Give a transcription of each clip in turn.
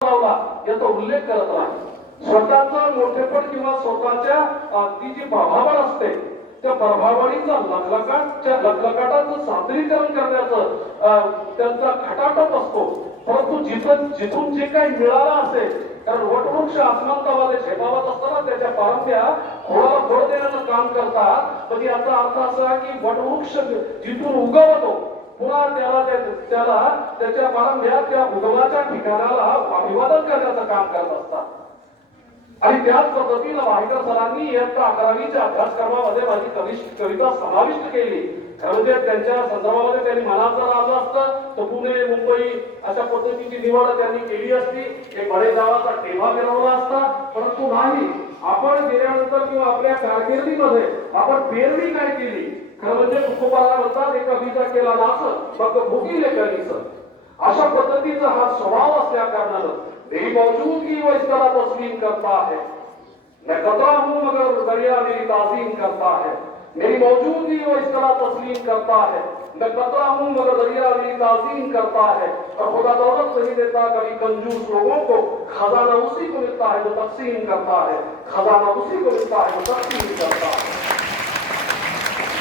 लावला याचा उल्लेख करत राहा. स्वतःच मोठेपण किंवा स्वतःच्या अ, ती जी प्रभावळ असते त्या प्रभावळीचा लखलकाटच्या लखलकाटाचं सादरीकरण करण्याचं त्यांचा खटाटप असतो. परंतु जिथं जिथून जे काही मिळालं असेल कारण वटवृक्ष आसमंतामध्ये झेपावत असताना त्याच्या पारंब्या खोळाला फळ देण्याचं काम करतात पण याचा अर्थ असा की वटवृक्ष जिथून उगवतो पुन्हा त्याला त्या- त्याला त्याच्या बांध्या त्या भूगोलाच्या ठिकाणाला अभिवादन करण्याचं काम करत असतात. आणि त्याच पद्धतीनं वाहिकर सरांनी इयत्ता अकरावीच्या अभ्यासक्रमामध्ये माझी कविश- कविता समाविष्ट केली. खरं म्हणजे त्यांच्या संदर्भामध्ये त्यांनी मनात जर आलं असतं. तर पुणे मुंबई अशा पद्धतीची निवड त्यांनी केली असती. एक बडे गावाचा टेभा मिळवला असता. परंतु नाही. आपण गेल्यानंतर किंवा आपल्या कारकिर्दीमध्ये आपण पेरणी काय केली? खरं म्हणजे तुकोबाला म्हणतात एका बीजा केला नाच मग भुकीले कणीस अशा पद्धतीचा हा स्वभाव असल्या कारणानं मेरी मौजूदगी वो इस तस्लीम करता है मैं कतरा हूं मगर दरिया मेरी ताजीम करता है मेरी मौजूदगी वो इस तरह तस्लीम करता है मैं कतरा हूं मगर दरिया मेरी ताजीम करता है और खुदा दौलत नहीं देता कभी कंजूस लोगों को खजाना उसी को मिलता है जो तकसीम करता है। खजाना उसी को मिलता है जो तकसीम करता है।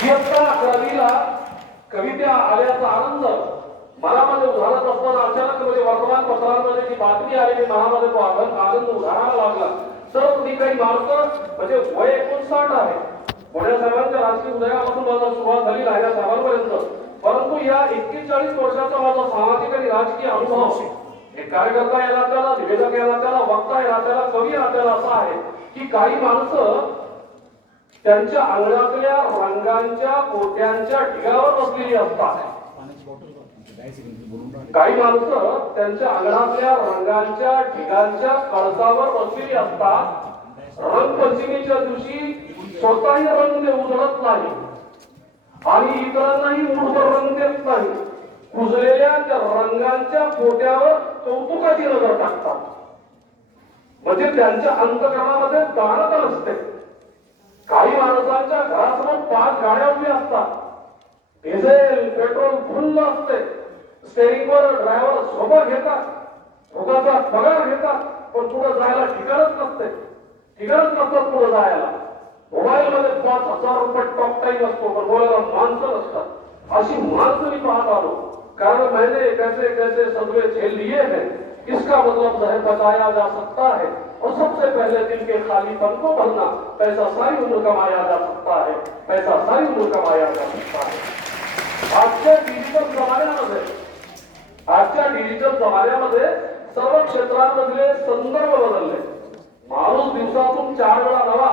इयत्ता अकरावीला कविता आल्याचा आनंद मला मनामध्ये उधारत असताना अचानक म्हणजे वर्तमानपत्रांमध्ये जी बातमी आलेली महामध्ये तो आनंद आनंद उधारायला लागला. तर तुम्ही काही मार्क म्हणजे वय एकोणसाठ आहे. मोठ्या साहेबांच्या राजकीय उदयापासून माझा सुरुवात झाली राहिल्या साहेबांपर्यंत. परंतु या एक्केचाळीस वर्षाचा माझा सामाजिक आणि राजकीय अनुभव एक कार्यकर्ता या नात्याला निवेदक या नात्याला वक्ता या नात्याला कवी या नात्याला असा आहे की काही माणसं त्यांच्या अंगणातल्या रंगांच्या पोट्यांच्या ढिगावर बसलेली असतात. काही माणसं त्यांच्या अंगणातल्या रंगांच्या ढिगांच्या कळसावर बसलेली असतात. रंगपंचमीच्या दिवशी स्वतःही रंग उधळत नाही. आणि इतरांनाही मूठभर रंग देत नाही. कुजलेल्या त्या रंगांच्या पोट्यावर कौतुकाची नजर टाकतात. म्हणजे त्यांच्या अंतकरणामध्ये दानता नसते. काही माणसांच्या घरासमोर पाच गाड्या उभी असतात. डिझेल पेट्रोल फुल्ल असते. स्टेरिंगवर ड्रायव्हर सोबत घेतात. रोगाचा पगार घेतात. पण पुढे जायला ठिकाणच नसते. ठिकाणच नसतात पुढे जायला. मोबाईल मध्ये पाच हजार रुपये टॉक टाईम असतो पण बोलायला माणसं नसतात. अशी माणसं मी पाहत आलो. कारण मैंने कैसे कैसे सदवे झेल लिए हैं इसका मतलब है बचाया जा सकता है? और सबसे पहले दिल के खालीपन को भरना पैसा सारी उम्र कमाया जा सकता है। पैसा सारी उम्र कमाया जा सकता है। आजच्या डिजिटल जमान्यामध्ये आजच्या डिजिटल जमान्यामध्ये सर्व क्षेत्रांमधले संदर्भ बदलले. माणूस दिवसातून चार वेळा नवा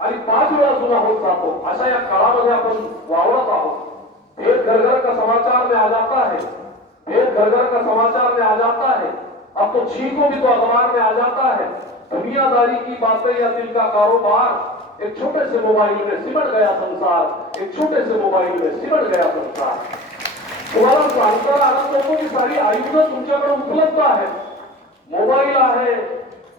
आणि पाच वेळा जुना होत जातो. अशा या काळामध्ये आपण वावरत आहोत. एक घर घर का समाचार में आ जाता है? एक घर घर का समाचार में आ जाता है? अब तो छी को भी तो अखबार में आ जाता है। दुनियादारी की बातें या दिल का कारोबार। एक छोटे से मोबाइल में सिमट गया संसार एक छोटे से मोबाइल में सिमट गया संसार। तुम्हाला सांगताना आनंद होतो की सारी आयुध तुमच्याकडे उपलब्ध आहेत। मोबाईल आहे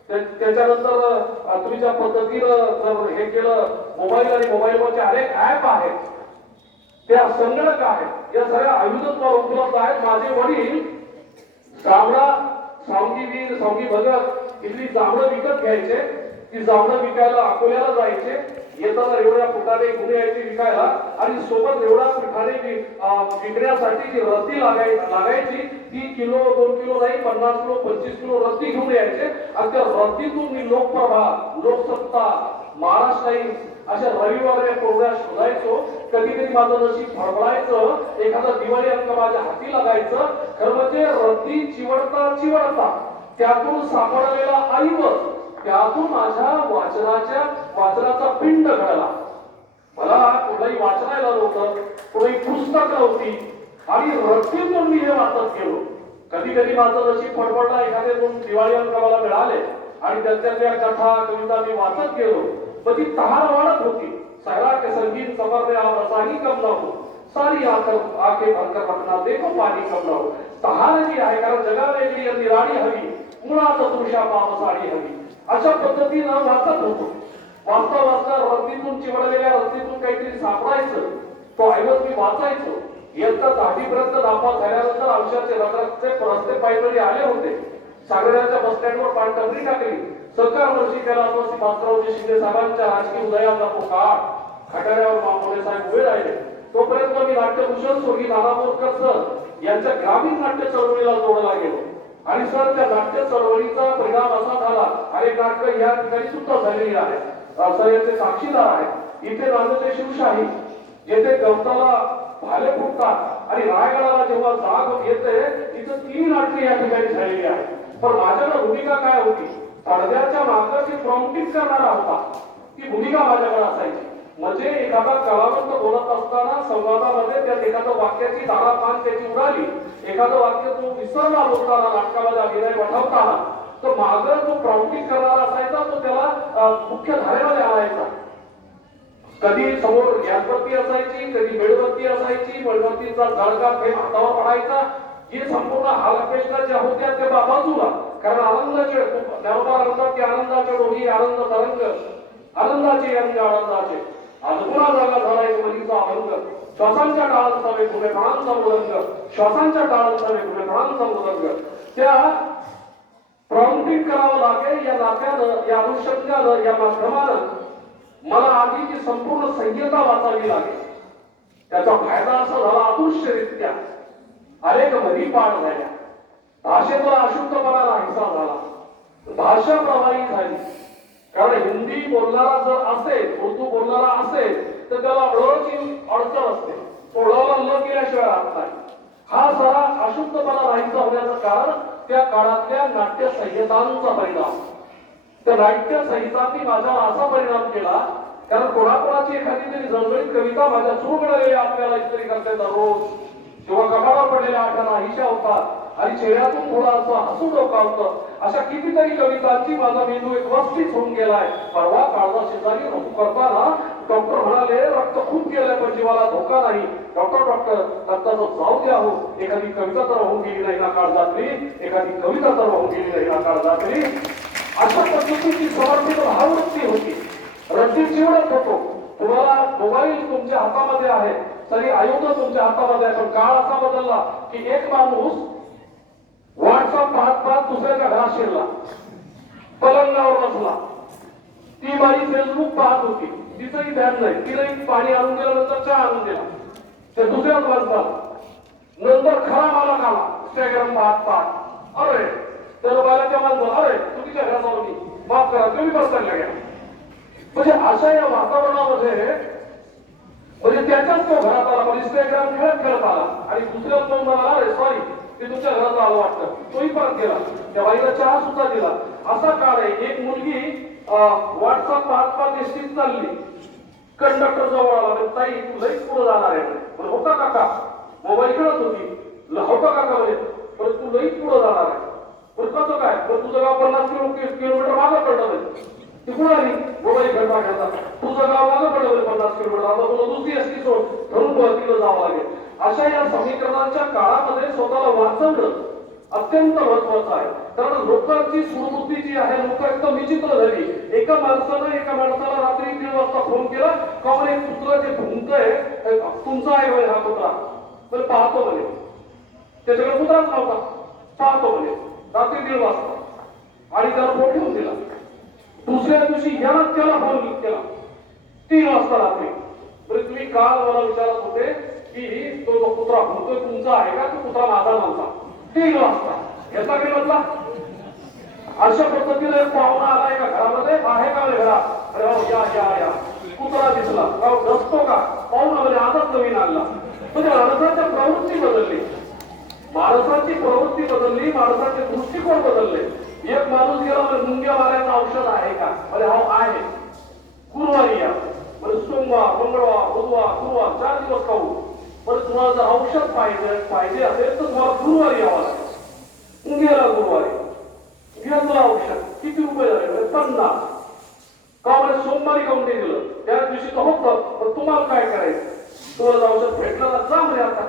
त्याच्यानंतर अ, पद्धतीनं जर हे केलं मोबाईल आणि मोबाईलवरचे अनेक ऍप आहेत. त्या संगणक आहेत. या सगळ्या आयुध तुम्हाला उपलब्ध आहेत. माझे वडील जांभळा सावंगी वीर सावंगी भगत इथली जांभळं विकत घ्यायचे ती जांभळं विकायला अकोल्याला जायचे येताना एवढ्या फुटाने घेऊन यायचे विकायला आणि सोबत रेवडा पिठाने विकण्यासाठी जी रद्दी लागाय लागायची ती किलो दोन किलो नाही पन्नास किलो पंचवीस किलो रद्दी घेऊन यायचे आणि त्या रद्दीतून मी लोकप्रभा लोकसत्ता महाराष्ट्र अशा रविवार या कोरड्या शोधायचो कधी कधी माझं नशीब फडफडायचं एखादा दिवाळी अंक माझ्या हाती लागायचं खरं म्हणजे रद्दी चिवडता चिवडता. त्यातून सापडलेला ऐवज त्यातून माझ्या वाचनाच्या वाचनाचा पिंड घडला. मला कुठलंही वाचनायला नव्हतं कुठली पुस्तक नव्हती. आणि रद्दीतून मी हे वाचत गेलो. कधी कधी माझं नशीब फडफडला एखादे दोन दिवाळी अंक मला मिळाले. आणि त्याच्या कथा कविता मी वाचत गेलो. पण ती तहार वाढत होती. सहरा के संगीत सफर में आप रसाही कम ना हो सारी आकर आके भरकर रखना देखो पाणी कम ना हो तहार जी आहे कारण जगा वेगळी निराळी हवी. मुळात दृश्या पावसाळी हवी. अशा पद्धतीनं वाचत होतो. वाचता वाचता रद्दीतून चिवडलेल्या रद्दीतून काहीतरी सापडायचं. तो ऐवज मी वाचायचो. इयत्ता दहावीपर्यंत नापास झाल्यानंतर आयुष्याचे रस्ते रस्ते पायदळी आले होते. सागराच्या बस स्टँडवर पाणटपरी टाकली. सरकार वर्षी केला आदिवासी भास्कररावजी शिंदे साहेबांच्या राजकीय उदयाचा तो काळ खटाऱ्यावर मामोले साहेब उभे राहिले. तोपर्यंत मी नाट्यभूषण स्वर्गीय नाना बोरकर सर यांच्या ग्रामीण नाट्य चळवळीला जोडला गेलो. आणि सर त्या नाट्य चळवळीचा परिणाम असा झाला आणि नाटक या ठिकाणी सुद्धा झालेली आहे. सर याचे साक्षीदार आहेत. इथे राजते शिवशाही जेथे गवताला भाले फुटतात. आणि रायगडाला जेव्हा जाग येते तिथं तीन नाटके या ठिकाणी झालेली आहे पण माझ्या भूमिका काय होती? पडद्याच्या मागं जी प्रॉम्प्टिंग करणारा होता ती भूमिका माझ्याकडे असायची. म्हणजे एखादा कलावंत बोलत असताना संवादामध्ये त्यात एखाद्या वाक्याची दारा पान त्याची उडाली एखादं वाक्य तो विसरला बोलताना नाटकामध्ये अभिनय वठवताना तर माग जो प्रॉम्प्टिंग करणारा असायचा तो त्याला मुख्य धारेमध्ये आणायचा. कधी समोर गॅसबत्ती असायची कधी मेणबत्ती असायची मेणबत्तीचा जळका थेट हातावर पडायचा हे संपूर्ण हालपेष्टा ज्या होत्या त्या बा- बाजूला कारण आनंदाचे ज्ञानोबा आनंदात आनंदाच्या डोही आनंद तरंग आनंदाचे अंग आनंदाचे. आज पुन्हा जागा झाला एक मुलीचा अभंग. श्वासांच्या टाळांचा वेगुणे प्राणांचा मृदंग श्वासांच्या टाळांचा वेगुणे प्राणांचा मृदंग त्या प्रॉम्प्टिंग करावं लागेल या नात्यानं या अनुषंगानं या माध्यमानं. मला आधीची संपूर्ण संहिता वाचावी लागेल. त्याचा फायदा असा झाला अदृश्यरित्या अनेक मधी पाठ झाल्या. भाषेचा अशुद्धपणा नाहीसा झाला. भाषा प्रवाही झाली. कारण हिंदी बोलणारा जर असेल उर्दू बोलणारा असेल तर त्याला ओळखची अडचण असते. ओळाला न केल्याशिवाय राहत नाही. हा सारा अशुद्धपणा नाहीसा होण्याचं कारण त्या काळातल्या नाट्य संहितांचा परिणाम. त्या नाट्य संहितांनी माझ्यावर असा परिणाम केला कारण कोणाकोणाची एखादी तरी जळजळीत कविता माझ्या चुरगळलेल्या आपल्याला इस्त्री करते दररोज किंवा कपाळावर पडलेल्या आठवणा हिशा होतात. आणि चेहऱ्यातून थोडा असं हसू डोकावतं अशा कितीतरी कवितांची माझा मेंदू एक वस्तीच होऊन गेलाय. परवा काळजा शेजारी नको करताना डॉक्टर म्हणाले रक्त खूप गेलंय पण जीवाला धोका नाही. डॉक्टर डॉक्टर रक्ताचं जाऊ द्या हो एखादी कविता तर होऊन गेली नाही ना काळजातली? एखादी कविता तर होऊन गेली नाही ना काळजातली? अशा पद्धतीची समर्पित भाववृत्ती होती. रद्दी चिवडत होतो. तुम्हाला मोबाईल तुमच्या हातामध्ये आहे. तरी आयुध तुमच्या हातामध्ये आहे पण काळ असा बदलला की एक माणूस असा पाहत पाहत दुसऱ्याच्या घरात शिरला. पलंगावर बसला. ती बाई फेसबुक पाहत होती. तिचंही ध्यान नाही. तिलाही पाणी आणून दिलं नंतर चहा आणून दिला. ते दुसऱ्याच माणसाला. नंतर खरा मला काला इंस्टाग्राम पाहत पाहत. अरे त्याला बायलाच्या माणसाला अरे चुकीच्या घरात आलो. मी माफ करा तुम्ही बसता घ्या म्हणजे अशा या वातावरणामध्ये म्हणजे त्याच्याच तो घरात आला. म्हणजे इंस्टाग्राम खेळत खेळत आला. आणि दुसऱ्याच तो म्हणाला अरे सॉरी ते तुमच्या घरात आलं वाटतं. तोही परत गेला. त्या बाईला चहा सुद्धा दिला. असा काळ आहे. एक मुलगी व्हॉट्सअप पाहत पाच एसटीत चालली. कंडक्टर जवळ आला. ताई तू लई पुढे जाणार आहे म्हणे. हो का काका. मोबाईल खेळत होती. होता काका म्हणजे पण तू लई पुढे जाणार आहे. पण कसं काय? पण तुझं गाव पन्नास किलो किलोमीटर मागं पडलं म्हणे. ती कुठं आली? मोबाईल खेळता खेळता तुझं गाव मागं पडलं पन्नास किलोमीटर. आता तुला दुसरी एसटी सोड. धरून तिला जावं लागेल. अशा या समीकरणाच्या काळामध्ये स्वतःला वाचवणं अत्यंत महत्वाचं आहे. कारण लोकांची सुरवृत्ती जी आहे लोक एकदम विचित्र झाली. एका माणसानं एका माणसाला रात्री दीड वाजता फोन केला का म्हणे एक कुत्रा जे भुंकतंय आहे तुमचा आहे म्हणे हा कुत्रा. तर पाहतो म्हणे. त्याच्याकडे कुत्राच नव्हता. पाहतो म्हणे. रात्री दीड वाजता. आणि त्याला फोन ठेवून दिला. दुसऱ्या दिवशी यानं त्याला फोन केला. तीन वाजता रात्री. बरे तुम्ही काल मला विचारत होते की तो जो कुत्रा भुंकतोय तुमचा आहे का? तो कुत्रा माझा नव्हता. तीन वाजता याचा की बदला अशा पद्धतीने एक पाहुणा आला एका घरामध्ये आहे का म्हणे घरात? अरे हो या या या. कुत्रा दिसला. अहो नसतो का? पाहुणा म्हणजे आताच नवीन आणला. म्हणजे माणसाच्या प्रवृत्ती बदलली. माणसाची प्रवृत्ती बदलली माणसाचे दृष्टिकोन बदलले. एक माणूस गेला म्हणजे मुंग्या मारायचं औषध आहे का? अरे हा आहे. गुरुवारी या. म्हणजे सोमवार मंगळवार बुधवार गुरुवार चार दिवस खाऊ. पण तुम्हाला जर औषध पाहिजे पाहिजे असेल तर तुम्हाला गुरुवारी यावं लागेल. मुंग्याला गुरुवारी. घेतलं औषध. किती रुपये झाले? म्हणजे पन्नास. का म्हणजे सोमवारी काऊन नाही दिलं त्या दिवशी तर होतं. पण तुम्हाला काय करायचं? तुम्हाला औषध भेटलं ना जा म्हणे आता.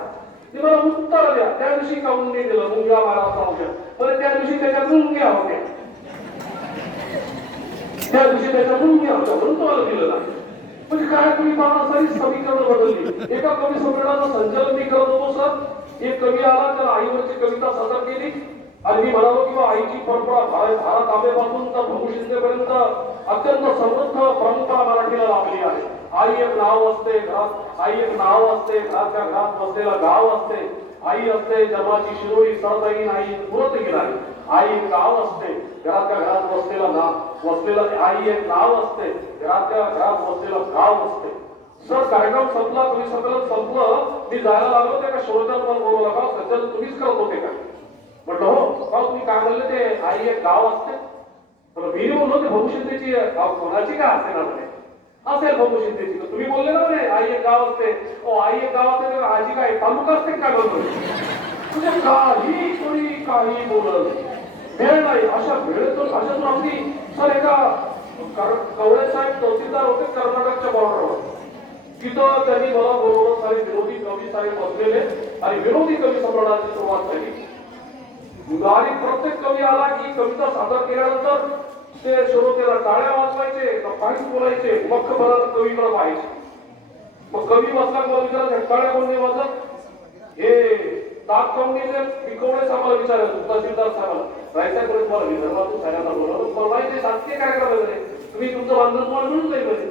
ते मला उत्तर द्या. त्या दिवशी काऊन नाही दिलं मुंग्या माराचं औषध. म्हणजे त्या दिवशी त्याच्या मुंग्या होत्या. त्या दिवशी त्याच्या मुंग्या होत्या म्हणून तुम्हाला दिलं नाही म्हणजे काय तुम्ही माणसाची समीकरण बदलली. एका कवी संमेलनाचं संचलन मी करत होतो सर. एक कवी आला तर आईवरची कविता सादर केली. आणि मी म्हणालो की आईची परंपरा भारत भारत आंबेपासून तर भूमी शिंदेपर्यंत अत्यंत समृद्ध परंपरा मराठीला लाभली आहे. आई एक नाव असते घरात आई एक नाव असते घरातल्या घरात बसलेला गाव असते. आई असते जन्माची शिरोळी सरदाई नाही पुरत गेला आई गाव असते. घरातल्या घरात बसलेलं नाव वसलेलं आई एक नाव असते. घरातल्या घरात बसलेलं गाव असते. सर कार्यक्रम संपला तुम्ही सगळं संपलं मी जायला लागलो ते का श्रोत्यात मला बोलू का सज्जन तुम्हीच करत होते का म्हटलं हो का तुम्ही काय म्हणले ते आई एक गाव असते? तर मी बोललो ते भविष्यतेची गाव कोणाची काय असेल म्हणे असेल भविष्यतेची तुम्ही बोलले ना म्हणे आई एक गाव असते. ओ आई एक गाव असते तर आजी काय तालुका असते काय? बोलतो म्हणजे काही कोणी काही बोलत वेळ नाही अशा वेळेतून अशातून आपली सर एका कवळे साहेब तहसीलदार होते कर्नाटकच्या बॉर्डरवर. तिथं त्यांनी मला बरोबर सारे विरोधी कवी सारे बसलेले आणि विरोधी कवी संमेलनाची सुरुवात झाली. आणि प्रत्येक कवी आला की कविता सादर केल्यानंतर ते श्रोतेला टाळ्या वाजवायचे का काहीच बोलायचे मग मला कवीकडे पाहायचे. मग कवी वाचला मला विचारायचं टाळ्या कोणी वाजत हे ताक कंपनीचे पिकवणे आम्हाला विचारत तहसीलदार साहेबाला. रायसाहेब तुम्हाला विदर्भातून सांगायला बोलवलं. परवा ते शासकीय कार्यक्रम वगैरे तुम्ही तुमचं बांधण तुम्हाला मिळून जाईल म्हणे.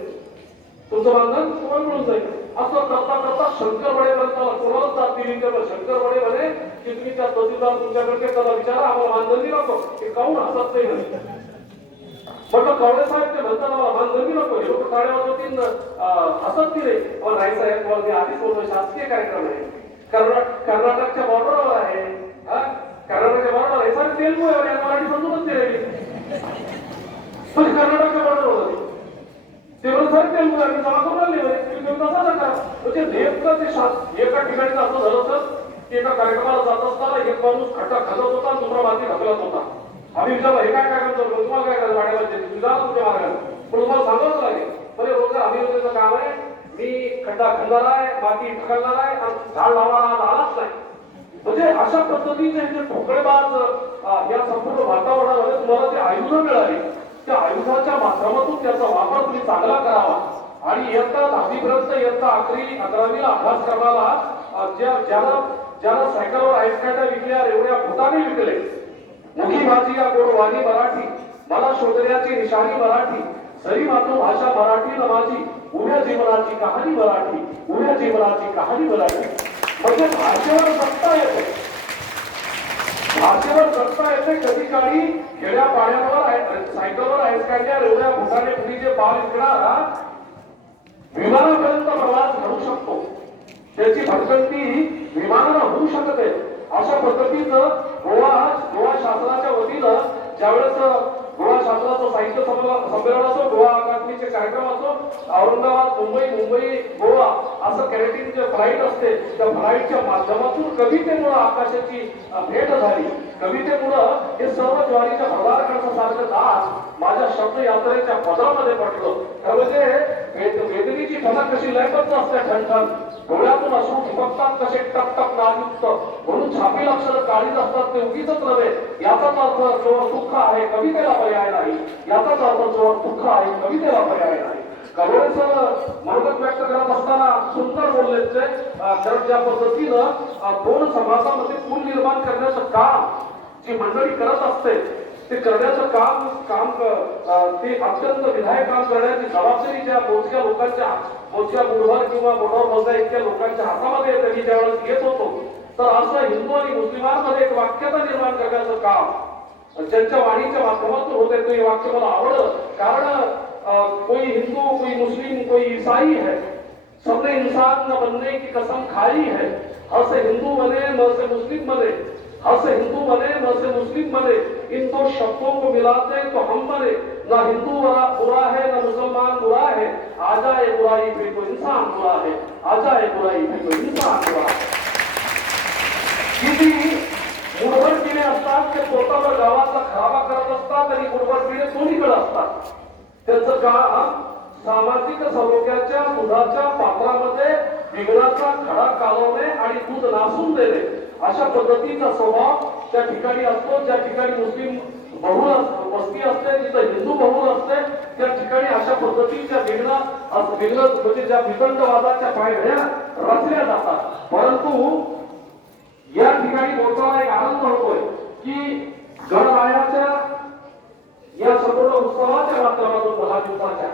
तुमचं बांधण तुम्हाला मिळून जाईल. असं करता करता शंकरवाडेपर्यंत मला कोणालाच जात दिली तर शंकर बडे म्हणे की तुम्ही त्या तहसीलदार तुमच्याकडे त्याला विचारा. आम्हाला बांधण दिलं नको. हे काहून हसत नाही म्हणे म्हटलं कवडे साहेब ते म्हणतात मला बांधणी नको. हे लोक टाळ्यावर होतील हसत नाही पण राय साहेब तुम्हाला आधीच बोलतो शासकीय कार्यक्रम आहे. कर्नाटकच्या बॉर्डरवर आहे. हा? कर्नाटकच्या बॉर्डरवर आहे. सर तेलगू आहे. मराठी समजूनच ते पण कर्नाटकच्या बॉर्डरवर होती. ते म्हणून सर तेलगू आहे, जमा करून आले म्हणजे तुम्ही घेऊन तसा नका. म्हणजे नेमकं ते शास- एका ठिकाणी असं झालं सर की एका कार्यक्रमाला जात असताना एक माणूस खड्डा खाजत होता. आणि दुसरा माती ढकलत होता. आम्ही विचारलं हे काय काय करतो तुम्हाला काय करायला वाटायला तुम्ही जा तुमच्या मार्गाने पण तुम्हाला सांगावंच लागेल. म्हणजे रोजगार अभिनेत्याचं काम आहे. मी खड्डा खणणार आहे माती ढकलणार आहे आणि झाड लावणार आज आलाच नाही. म्हणजे अशा पद्धतीचे जे ठोकळेबाज या संपूर्ण वातावरणामध्ये तुम्हाला जे आयुध मिळाले त्या आयुधाच्या माध्यमातून त्याचा वापर तुम्ही चांगला करावा. आणि इयत्ता दहावीपर्यंत इयत्ता अकरावी अकरावीला अभ्यासक्रमाला अं, ज्या ज्याला ज्याला सायकलवर आईस्कॅटा विकल्या एवढ्या भूताने विकले. मुखी माझी या गोड वाणी मराठी मला शोधण्याची निशाणी मराठी सरी मातृभाषा मराठी न माझी उभ्या जीवनाची कहाणी मराठी उभ्या जीवनाची कहाणी मराठी. म्हणजे भाषेवर सत्ता येते. भाषेवर सत्ता येते कधी काळी खेड्या पाड्यांवर आय- सायकलवर आईस्कॅटच्या एवढ्या भुसाने पुढीचे बाल इकडा विमानापर्यंत प्रवास घडू शकतो. त्याची भटकंती विमानानं होऊ शकते. अशा पद्धतीचं गोवा गोवा शासनाच्या वतीनं ज्यावेळेस गोवा शासनाचं साहित्य संमेलन असो गोवा अकादमीचे कार्यक्रम असो औरंगाबाद मुंबई मुंबई गोवा असं कॅरेटिंग जे फ्लाईट असते त्या फ्लाईटच्या माध्यमातून कवितेमुळं आकाशाची भेट झाली. कवितेमुळं हे सर्व ज्वारीच्या भरदारकडचं सारखं माझ्या शब्द यात्रेच्या पदामध्ये पडलो खरं म्हणजे वेद- वेदनेची ठणक कशी लयबद्ध असते ठणठण डोळ्यातून अश्रू ठिबकतात कसे टक टक नागयुक्त. म्हणून छापील अक्षर काळीच असतात ते उगीच नव्हे. याचाच अर्थ जोवर दुःख आहे कवितेला पर्याय नाही. याचाच अर्थ जोवर दुःख आहे कवितेला पर्याय नाही. करोडे सर मनोगत व्यक्त करत असताना सुंदर बोलले ते तर ज्या पद्धतीनं दोन समाजामध्ये पूल निर्माण करण्याचं काम जी मंडळी करत असते ते करण्याचं काम काम ते अत्यंत विधायक काम करण्याची जबाबदारी ज्या मोजक्या लोकांच्या मोजक्या गुढवर किंवा बोटावर मोजल्या इतक्या लोकांच्या हातामध्ये त्यांनी त्यावेळेस येत होतो तर असं हिंदू आणि मुस्लिमांमध्ये एक वाक्यता निर्माण करण्याचं काम ज्यांच्या वाणीच्या माध्यमातून होते ते वाक्य मला आवडलं. कारण कोई हिंदू कोई मुस्लिम कोई ईसाई है सबने इंसान न बनने की कसम खाई है. हर हिंदू मध्ये न मुस्लिममध्ये हर हिंदू बने न से मुस्लिम बने इन दो शब्दों को मिलाते तो हम बने ना हिंदू बुरा बुरा है ना मुसलमान बुरा है. आ जाए बुराई भी तो इंसान बुरा है. आ जाए बुराई भी तो इंसान बुरा है. किती मुठभर पिढे असतात ते पोटावर गावाचा खराबा करत असतात आणि मुठभर पिढे दोन्हीकडे असतात त्यांचं काम सामाजिक सौरोग्याच्या दुधाच्या पात्रामध्ये विघ्नाचा खडा कालवणे आणि दूध नासून देणे. अशा पद्धतीचा स्वभाव त्या ठिकाणी असतो ज्या ठिकाणी मुस्लिम बहुल वस्ती असते जिथं हिंदू बहुल असते त्या ठिकाणी अशा पद्धतीच्या भिन्न भिन्न म्हणजे ज्या विदंडवादाच्या पायऱ्या रचल्या जातात. परंतु या ठिकाणी बोलताना एक आनंद होतोय की गणरायाच्या या संपूर्ण उत्सवाच्या माध्यमातून दहा दिवसाच्या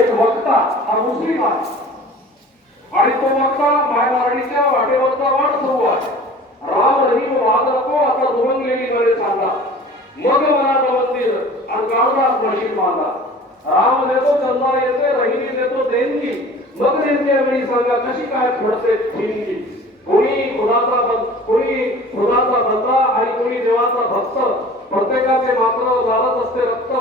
एक वक्ता हा मुस्लिम आहे. आणि तो वक्ता मायवारणीच्या वाटेवरचा वाट सुरू आहे. राम रहीम वाद नको आता दुमंगलेली गळे सांगा. मग मनात मंदिर आणि काळुरात मशीन बांधा. राम देतो चंदा येते रहिणी देतो देणगी. मग नेमक्या वेळी सांगा कशी काय फोडते ठिणगी कोणी खुदाचा कोणी खुदाचा बंदा आणि कोणी देवाचा भक्त? प्रत्येकाचे मात्र लालच असते रक्त.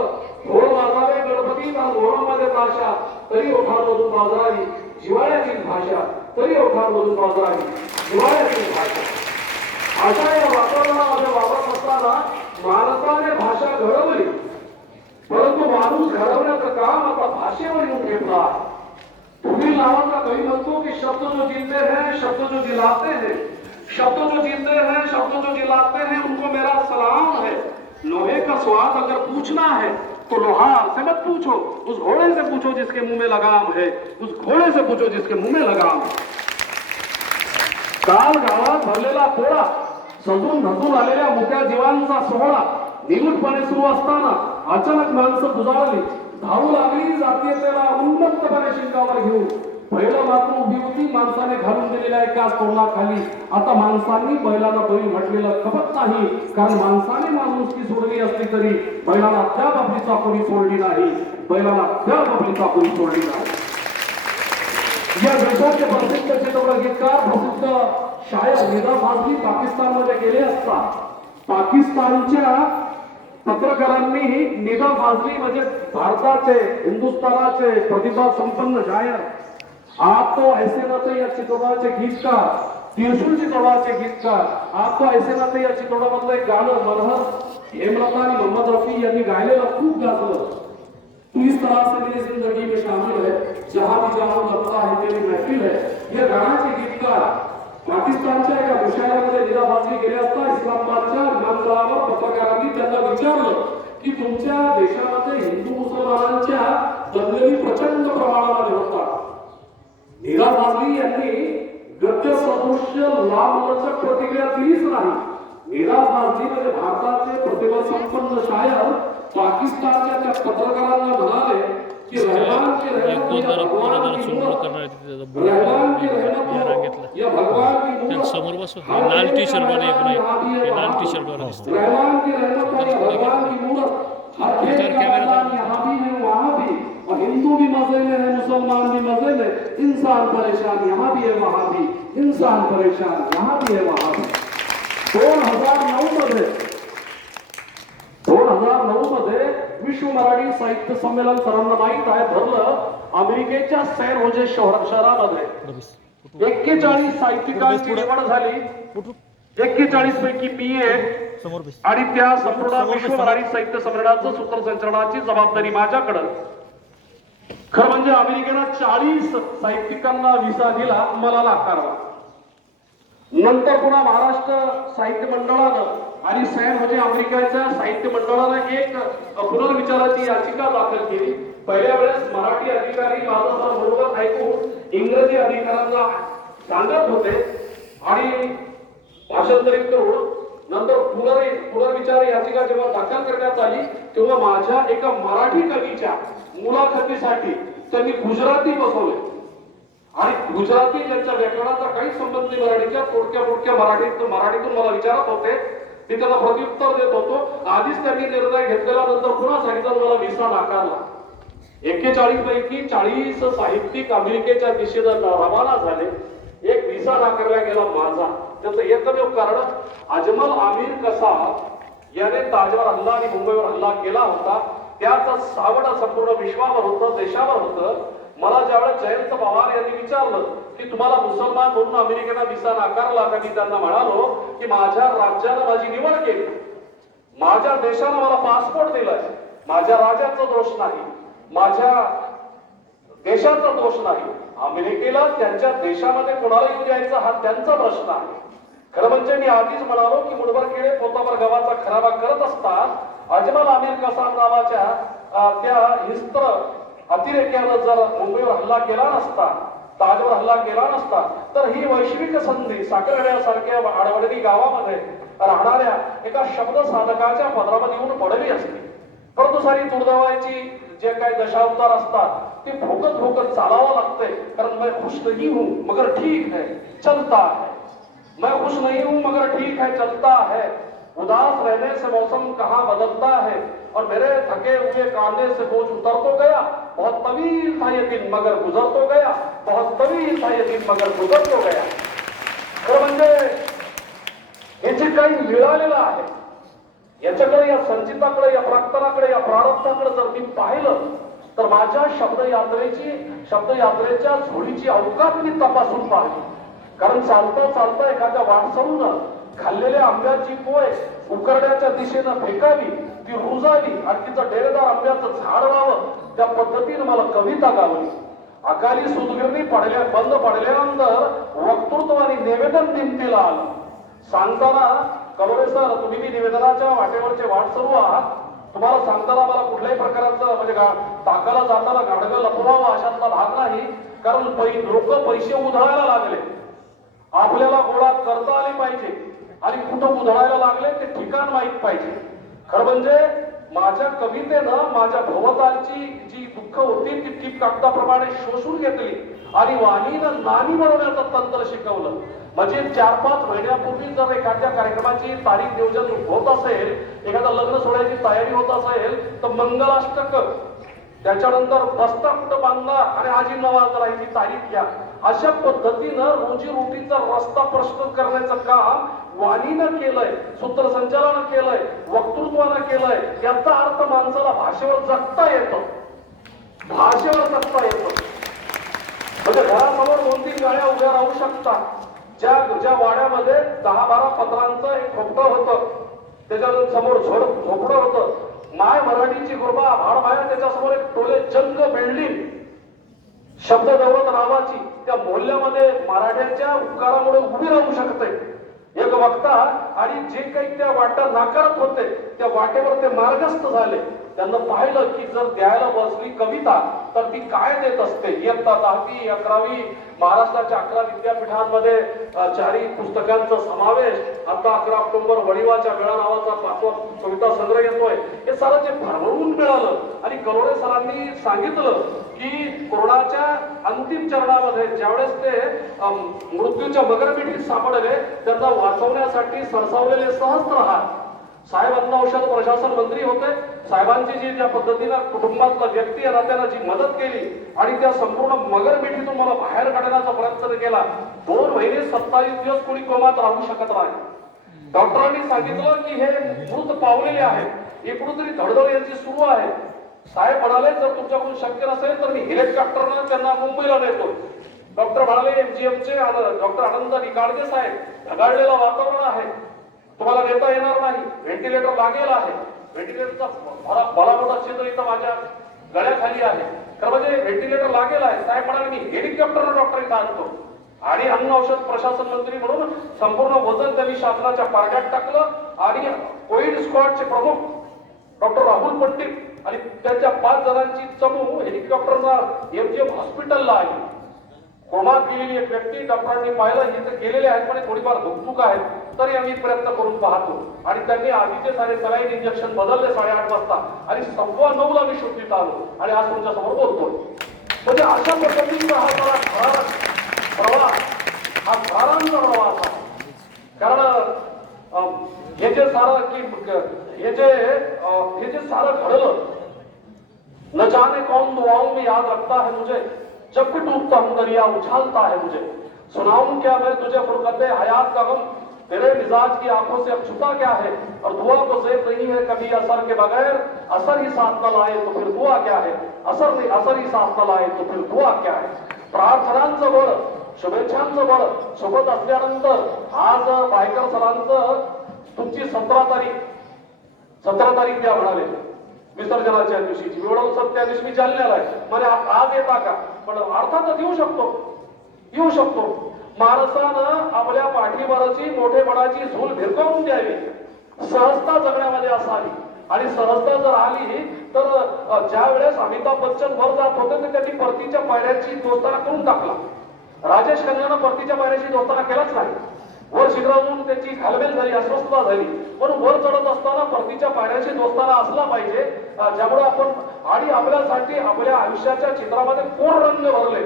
ढोल वाजावे गणपती आणि मोहम्मदे भाषा तरी ओठांमधून बाजारावी. जिवाळ्यातील भाषा तरी ओठांमधून बाजारावी. जिवाळ्यातील भाषा. अशा या वातावरणामध्ये वावरत असताना माणसाने भाषा घडवली. परंतु माणूस घडवण्याचं काम आता भाषेवर येऊन घेतला आहे. तुम्ही नावाचा कवी म्हणतो की शब्द जो जीते हैं शब्द जो जिलाते हैं. शब्दों जो जीते हैं शब्दों जो जिलाते हैं उनको मेरा सलाम है। लोहे का स्वाद अगर पूछना है तो लोहार से मत पूछो। उस घोड़े से पूछो जिसके मुंह में लगाम है। उस घोड़े से पूछो जिसके मुंह में लगाम है। काल गावात भरलेला पोळा सजून धजून आलेल्या मोठ्या जीवांचा सोहळा निमूटपणे सुरू असताना अचानक माणसं दुजारली धावू लागली जातीयतेला उन्मत्तपणे शिंगावर घेऊन. पहिलं मात्र उभी होती माणसाने घालून दिलेला आहे एका तोंडाखाली. आता माणसांनी बैलाला बळी म्हटलेलं खपत नाही कारण माणसाने माणुसकी सोडली असली तरी बैलाला त्या आपली कोणी सोडली नाही. बैलाला त्या आपली कोणी सोडली नाही. या देशाचे प्रसिद्ध चित्रपटगीतकार प्रसिद्ध शायर निदा फाजली पाकिस्तानमध्ये गेले असता पाकिस्तानच्या पत्रकारांनी निदा फाजली म्हणजे भारताचे हिंदुस्थानाचे प्रतिभा संपन्न शायर आप तो ऐसे नाते या चित्रपटाचे गीतकार त्रिशूल चित्रपटाचे गीतकार आप तो ऐसे नाते या चित्रपटामधलं एक गाणं मनहर हेमलता आणि मोहम्मद रफी यांनी गायलेलं खूप गाजलं. तू इस तरह से मेरी जिंदगी में शामिल है जहां भी जाऊं लगता है तेरी महफिल है. हे गाण्याचे गीतकार पाकिस्तानच्या एका मुशायरामध्ये निजाबाजी गेले असता इस्लामाबादच्या विमानतळावर पत्रकारांनी त्यांना विचारलं की तुमच्या देशामध्ये हिंदू मुसलमानांच्या दंगली प्रचंड प्रमाणामध्ये होतात. नीरा फाजली यांनी गद्य सदृश्य लांबलचक प्रतिक्रिया दिलीच नाही. नीरा फाजली म्हणजे भारताचे प्रतिभा संपन्न शायर पाकिस्तानच्या त्या पत्रकारांना म्हणाले की रहमान के एक रहमत दोन या जरा भगवान पोरं जरा की चुरमुर मूरत. करणार आहे तिथे रहमान की या रहमत रांगेतलं या भगवान की त्यांच्या मूरत. समोर बसून हे लाल टी शर्टवाले एक नाही हे लाल टी शर्टवाले दिसते रहमान की रहमत और या भगवान की मूरत हर खेत इधर का कैमरा मैदान यहाँ भी है वहाँ भी और हिंदू भी मजे में है मुसलमान भी मजे में इंसान परेशान यहाँ भी है वहाँ भी इंसान परेशान यहाँ भी है वहाँ भी दोन हजार नऊ मध्ये दोन हजार नऊ मध्ये विश्व मराठी साहित्य संमेलन सरांना माहीत आहे भरलं. अमेरिकेच्या सॅन होजे शहर शहरामध्ये एक्केचाळीस साहित्यिकांची निवड झाली. एक्केचाळीस पैकी मी एक. आणि त्या संपूर्ण विश्व मराठी साहित्य संमेलनाचं सूत्रसंचलनाची जबाबदारी माझ्याकडं. खरं म्हणजे अमेरिकेला चाळीस साहित्यिकांना व्हिसा दिला मला नाकारला. नंतर पुन्हा महाराष्ट्र साहित्य मंडळानं आणि सॅम म्हणजे अमेरिकेच्या साहित्य मंडळाला एक पुनर्विचाराची याचिका दाखल केली. पहिल्या वेळेस मराठी अधिकारी माझं बरोबर ऐकून इंग्रजी अधिकाऱ्यांना सांगत होते. आणि भाषांतरित करून नंतर पुनर पुनर्विचार याचिका जेव्हा दाखल करण्यात आली तेव्हा माझ्या एका मराठी कवीच्या मुलाखतीसाठी त्यांनी गुजराती बसवले. आणि गुजराती त्यांच्या व्याकरणाचा काही संबंध मराठीच्या थोडक्या मोडक्या मराठीत मराठीतून मला विचारत होते मी त्यांना प्रत्युत्तर देत होतो. आधीच त्यांनी निर्णय घेतलेला नंतर पुन्हा सांगितलं मला विसा नाकारला एक्केचाळीस पैकी चाळीस साहित्यिक अमेरिकेच्या दिशेनं रवाना झाले. एक विसा नाकारला गेला माझा. त्याचं एकमेव कारण अजमल आमिर कसा याने ताजवर हल्ला आणि मुंबईवर हल्ला केला होता. त्याचा सावट संपूर्ण विश्वावर होतं देशावर होतं. मला ज्यावेळेस जयंत पवार यांनी विचारलं की तुम्हाला मुसलमान म्हणून अमेरिकेला विसा नाकारला का? मी त्यांना म्हणालो की माझ्या राज्यानं माझी निवड केली. माझ्या देशानं मला पासपोर्ट दिलाय. माझ्या राजाचा दोष नाही. माझ्या देशाचा दोष नाही. अमेरिकेला त्यांच्या देशामध्ये कोणाला येऊ द्यायचा हा त्यांचा प्रश्न आहे. खरं म्हणजे मी आधीच म्हणालो की मुडबर केळे पोतावर गावाचा खराबा करत असतात. अजमल आमिर कसा नावाच्या त्या हिस्त्र अतिरेक्यानं जर मुंबईवर हल्ला केला नसता ताजवर हल्ला केला नसता तर ही वैश्विक संधी साखरड्यासारख्या आडवडणी गावामध्ये राहणाऱ्या एका शब्द साधकाच्या पदरामध्ये येऊन पडली असते. परंतु सारी दुर्दैवाची जे काही दशावतार असतात ते भोकत भोकत चालावं लागतंय. कारण मैं खुश नहीं हूं मगर ठीक है चलता है. मैं खुश नहीं हूं मगर ठीक है चलता है. उदास रहने से मौसम कहाँ बदलता है? और मेरे थके हुए कांधे से बोझ उतर तो गया बहुत तवील था ये दिन मगर गुजर तो गया बहुत तवील था ये दिन मगर गुजर तो गया। तर म्हणजे हे जे काही मिळालेलं आहे याच्याकडे या संचिताकडे या प्राक्तनाकडे या प्रारब्धाकडे जर मी पाहिलं तर माझ्या शब्द यात्रेची शब्द यात्रेच्या झोळीची अवकात मी तपासून पाहिली. कारण चालता चालता एखाद्या वाटसरून खाल्लेल्या आंब्याची पोय उकरड्याच्या दिशेनं फेकावी ती रुजावी आणि तिचं डेरेदार आंब्याचं झाड व्हावं त्या पद्धतीने मला कविता गावली. अकाली सुदगिरणी पडल्या बंद पडल्यानंतर वक्तृत्व आणि निवेदन दिमतीला आलं. सांगताना कलोरे सर तुम्ही मी निवेदनाच्या वाटेवरचे वाट सुरू आहात. तुम्हाला सांगताना मला कुठल्याही प्रकारचं म्हणजे गा- टाकाला जाताना गाडगं लपवावं अशातला भाग नाही कारण लोक पैसे उधळायला लागले. आपल्याला गोळा करता आले पाहिजे. आणि कुठं उधळायला लागले ते ठिकाण माहीत पाहिजे. खरं म्हणजे माझ्या कवितेनं माझ्या भोवतालची जी दुःख होती ती टीप कागदाप्रमाणे शोषून घेतली आणि वाणीनं नाणी बनवण्याचं तंत्र शिकवलं. म्हणजे चार पाच महिन्यापूर्वी जर एखाद्या कार्यक्रमाची तारीख नियोजन होत असेल एखादा लग्न सोहळ्याची तयारी होत असेल तर मंगलाष्टक. त्याच्यानंतर बस्ता कुठं बांधला आणि आजी नवाज राहायची तारीख घ्या. अशा पद्धतीनं रोजी रोटीचा रस्ता प्रश्न करण्याचं काम वाणीनं केलंय सूत्रसंचालनं केलंय वक्तृत्वानं केलंय याचा अर्थ माणसाला भाषेवर जगता येतो. भाषेवर जगता येतो. म्हणजे घरासमोर दोन तीन गाड्या उभ्या राहू शकतात. ज्या ज्या वाड्यामध्ये दहा बारा पत्रांचं एक खोपटं होतं त्याच्यासमोर झोड झोपडं होतं. माय मराठीची गुरबा भाड माया त्याच्यासमोर एक टोले जंग बिल्डिंग. शब्द दौलत रावाची त्या मोहल्ल्यामध्ये मराठ्यांच्या उपकारामुळे उभी राहू शकते. एक वक्ता आणि जे काही त्या वाटा नाकारत होते त्या वाटेवर ते मार्गस्थ झाले. त्यांना पाहिलं की जर द्यायला बसली कविता तर ती काय देत असते? इयत्ता दहावी अकरावी महाराष्ट्राच्या अकरा विद्यापीठांमध्ये चारी पुस्तकांचा समावेश. आता अकरा ऑक्टोबर वडिवाच्या वेळा नावाचा पाचवा कविता संग्रह येतोय. हे सारं जे भरभरून मिळालं आणि कलोरे सरांनी सांगितलं की कोरोनाच्या अंतिम चरणामध्ये ज्यावेळेस ते मृत्यूच्या मगरमिठीत सापडले त्यांना वाचवण्यासाठी सरसावलेले सहस्त्र हात साहेब अन्न औषध प्रशासन मंत्री होते. साहेबांची जी ज्या पद्धतीनं कुटुंबातला व्यक्ती आहे ना जी मदत केली आणि त्या संपूर्ण मगर मिठीतून मला बाहेर काढण्याचा प्रयत्न केला दोन महिने सत्तावीस दिवस कोणी कोमात राहू शकत नाही. डॉक्टरांनी सांगितलं की हे मृत पावलेले आहेत. हे कुठेतरी धडधड यांची सुरू आहे. साहेब म्हणाले जर तुमच्याकडून शक्य नसेल तर मी हेलिकॉप्टरनं त्यांना मुंबईला नेतो. डॉक्टर म्हणाले एमजीएमचे डॉक्टर आनंद निकाळजे साहेब ढगाळलेलं वातावरण आहे. तुम्हाला देता येणार नाही. व्हेंटिलेटर लागेल आहे. व्हेंटिलेटरचा भला भला मोठा क्षेत्र इथं माझ्या गळ्याखाली आहे. तर म्हणजे व्हेंटिलेटर लागेल आहे. साहेब म्हणाले मी हेलिकॉप्टरनं डॉक्टर इथं आणतो. आणि अन्न औषध प्रशासन मंत्री म्हणून संपूर्ण वजन त्यांनी शासनाच्या पारड्यात टाकलं आणि कोविड स्क्वॉडचे प्रमुख डॉक्टर राहुल पंडित आणि त्यांच्या पाच जणांची चमू हेलिकॉप्टरनं एमजीएम हॉस्पिटलला आली. कोमात गेलेली एक व्यक्ती डॉक्टरांनी पाहिलं हे तर गेलेले आहेत पण थोडीफार धुकधुक आहेत तरी आम्ही प्रयत्न करून पाहतो. आणि त्यांनी आधीचे सारे सलाईन इंजेक्शन बदलले साडेआठ वाजता. आणि सव्वा नऊला मी शुद्धीत आलो. आणि आज तुमच्यासमोर बोलतोय. म्हणजे अशा पद्धतीचा हा मला थरार प्रवास हा थरारांचा प्रवास आहे. कारण अं, हे जे सारं की हे जे हे जे सारं घडलं न जाने कौन दुआओं में याद रखता है मुझे जब भी डूबता हूं दरिया उछालता है मुझे सुनाऊं क्या मैं तुझे फुरकत हयात का गम? तेरे मिजाज की आंखों से अब छुपा क्या है? और दुआ को जेब नहीं है कभी असर के बगैर। असर ही साथ न लाए तो फिर दुआ क्या है? असर नहीं असर ही साथ न लाए तो फिर दुआ क्या है? प्रार्थनांचं बळ शुभेच्छांचं बळ सोबत असल्यानंतर। आज बायकर सरांचं तुमची सतरा तारीख सतरा तारीख द्या म्हणाले. विसर्जनाच्या दिवशी. मी त्या दिवशी मी जालन्याला आहे. म्हणे आज येता का? पण अर्थातच येऊ शकतो. येऊ शकतो. माणसानं आपल्या पाठीवरची मोठेपणाची झूल भिरकावून द्यावी. सहजता जगण्यामध्ये असावी. आणि सहजता जर आली तर ज्या वेळेस अमिताभ बच्चन वर जात होते तर त्यांनी परतीच्या पायऱ्याची दोस्ताना करून टाकला. राजेश खन्नानं परतीच्या पायऱ्याची दोस्ताना केलाच नाही. वर शिखरावरून त्याची घालमेल झाली अस्वस्थता झाली. म्हणून वर चढत असताना परतीच्या पाण्याशी दोस्ताना असला पाहिजे ज्यामुळे आपण आणि आपल्यासाठी आपल्या आयुष्याच्या चित्रामध्ये कोण रंग भरले.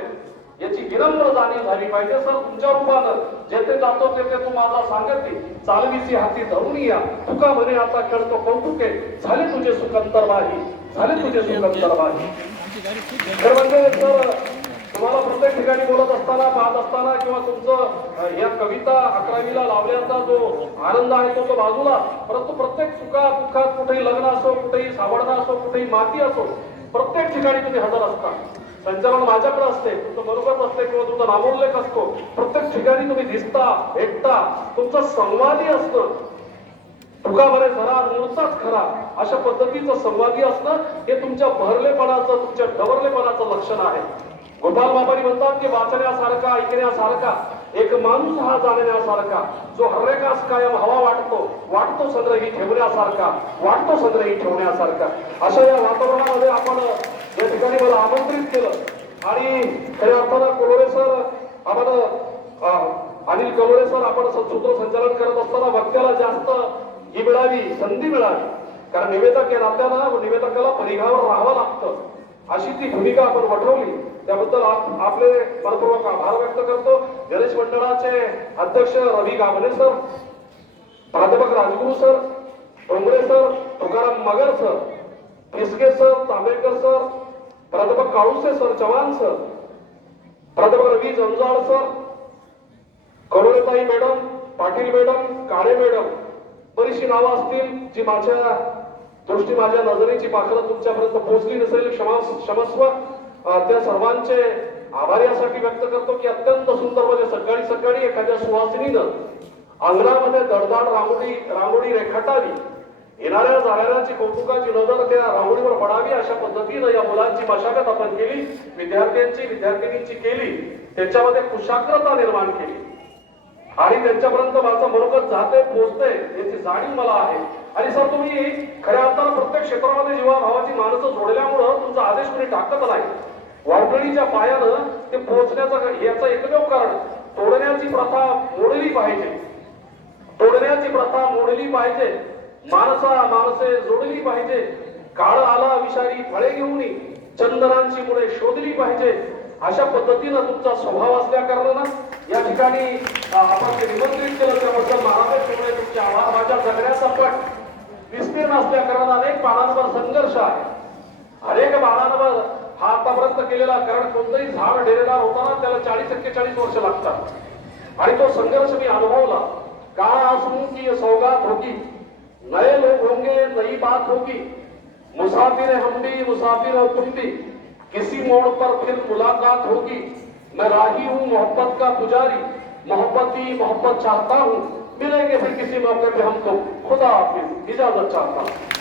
याची विनम्र जाणीव झाली पाहिजे. सर तुमच्या रूपानं जेथे जातो तेथे तू माझा सांगते चालवीची हाती धरून या. तुका म्हणे आता खेळतो कौतुके. झाले तुझे सुखंतर बाही झाले तुझे सुखंतर बाही तर म्हणजे सर तुम्हाला प्रत्येक ठिकाणी बोलत असताना पाहत असताना किंवा तुमचं या कविता अकरावीला लावल्याचा जो आनंद आहे तो तो बाजूला. परंतु प्रत्येक सुखा दुःखात कुठेही लग्न असो कुठेही सावडणं असो कुठेही माती असो प्रत्येक ठिकाणी तुम्ही हजर असता. संचालन माझ्याकडे असते तुमचं बरोबर असते किंवा तुमचा नामोल्लेख असतो. प्रत्येक ठिकाणी तुम्ही दिसता भेटता तुमचं संवादी असतं. तुका बरे जरा मूळचाच खरा अशा पद्धतीचं संवादी असणं हे तुमच्या भरलेपणाचं तुमच्या डवरलेपणाचं लक्षण आहे. गोपाल बाबानी म्हणतात की वाचण्यासारखा ऐकण्यासारखा एक माणूस हा जाणण्यासारखा जो हरेकास कायम हवा वाटतो वाटतो संग्रही ठेवण्यासारखा वाटतो संग्रही ठेवण्यासारखा. अशा या वातावरणामध्ये आपण या ठिकाणी मला आमंत्रित केलं. आणि खऱ्या अर्थानं कोलोरे सर आपण अनिल कलोरे सर आपण सूत्र संचालन करत असताना वक्त्याला जास्त ही मिळावी संधी मिळावी. कारण निवेदक या नात्यानं निवेदकाला परिघावर राहावं लागतं. अशी ती भूमिका आपण वठवली. त्याबद्दल आप- आपले मनपूर्वक आभार व्यक्त करतो. गणेश मंडळाचे अध्यक्ष रवी गाभणे सर प्राध्यापक Rajguru sir Dongre sir Tukaram Magar sir Fiske sir Tambekar sir प्राध्यापक काळुसे सर चव्हाण सर प्राध्यापक Ravi Janjal sir करोडेताई madam Patil madam Kale madam बरीचशी नावं असतील जी माझ्या दृष्टी माझ्या नजरेची पाखरं तुमच्यापर्यंत पोहोचली नसेल. क्षमा क्षमस्व. त्या सर्वांचे आभार यासाठी व्यक्त करतो की अत्यंत सुंदर म्हणजे सकाळी सकाळी एखाद्या सुवासिनीनं अंगणामध्ये दडदाड रांगोळी रांगोळी रेखाटावी. येणाऱ्या जाणाऱ्यांची कौतुकाची नजर त्या रांगोळीवर पडावी अशा पद्धतीनं या मुलांची मशागत आपण केली विद्यार्थ्यांची विद्यार्थिनींची केली. त्याच्यामध्ये कुशाग्रता निर्माण केली. आणि त्यांच्यापर्यंत माझं मनोगत जाते पोचते याची जाणीव मला आहे. आणि सर तुम्ही खऱ्या अर्थानं प्रत्येक क्षेत्रामध्ये जीवाभावाची माणसं जोडल्यामुळं तुमचा आदेश कोणी टाकत नाही. वाटणीच्या पायानं ते पोचण्याचा याचं एकमेव कारण तोडण्याची प्रथा मोडली पाहिजे. तोडण्याची प्रथा मोडली पाहिजे. माणसा माणसे जोडली पाहिजे. काळ आला विषारी फळे घेऊन चंदनांची मुळे शोधली पाहिजे. अशा पद्धतीनं तुमचा स्वभाव असल्या कारणानं या ठिकाणी आपण ते निमंत्रित केलं त्याबद्दल महाराज ठेवणे तुमचे आभार माझ्या जगण्याचा पट विस्तीर्ण असल्या कारणानं अनेक बाळांवर संघर्ष आहे. अनेक बाळांवर हा आतापर्यंत केलेला कारण कोणतंही झाड डेरेदार होताना त्याला चाळीस टक्के चाळीस वर्ष लागतात. आणि तो संघर्ष मी अनुभवला. काळा असून की ये सौगात होगी नए लोग होंगे नई बात होगी मुसाफिर हम भी मुसाफिर हो तुम भी किसी मोड़ पर फिर मुलाकात होगी। मैं राही हूँ मोहब्बत का पुजारी। मोहब्बत ही मोहब्बत चाहता हूँ। मिलेंगे फिर किसी मौके पे हमको खुदा हाफिज इजाजत चाहता हूँ।